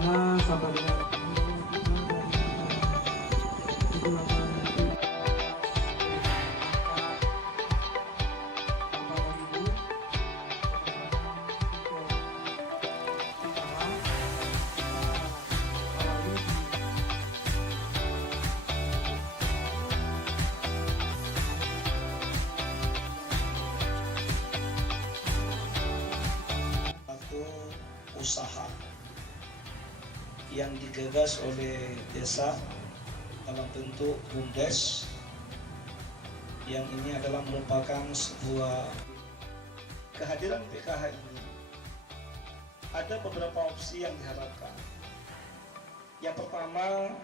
sana sampai dengan usaha yang digagas oleh desa dalam bentuk BUMDes, yang ini adalah merupakan sebuah kehadiran PKH ini. Ada beberapa opsi yang diharapkan. Yang pertama,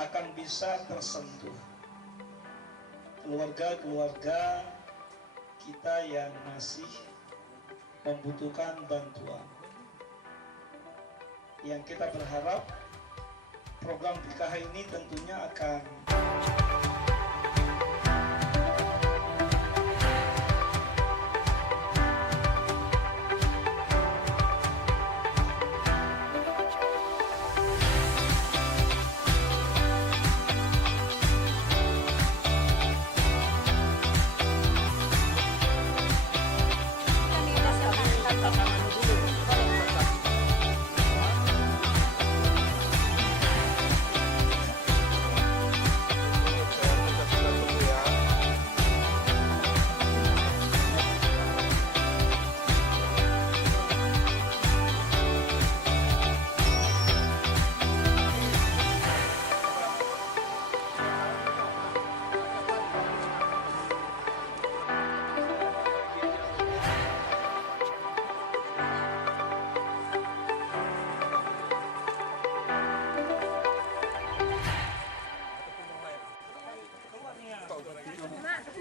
akan bisa tersentuh keluarga-keluarga kita yang masih membutuhkan bantuan. Yang kita berharap program PKH ini tentunya akan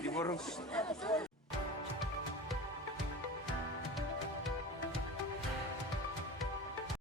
diborong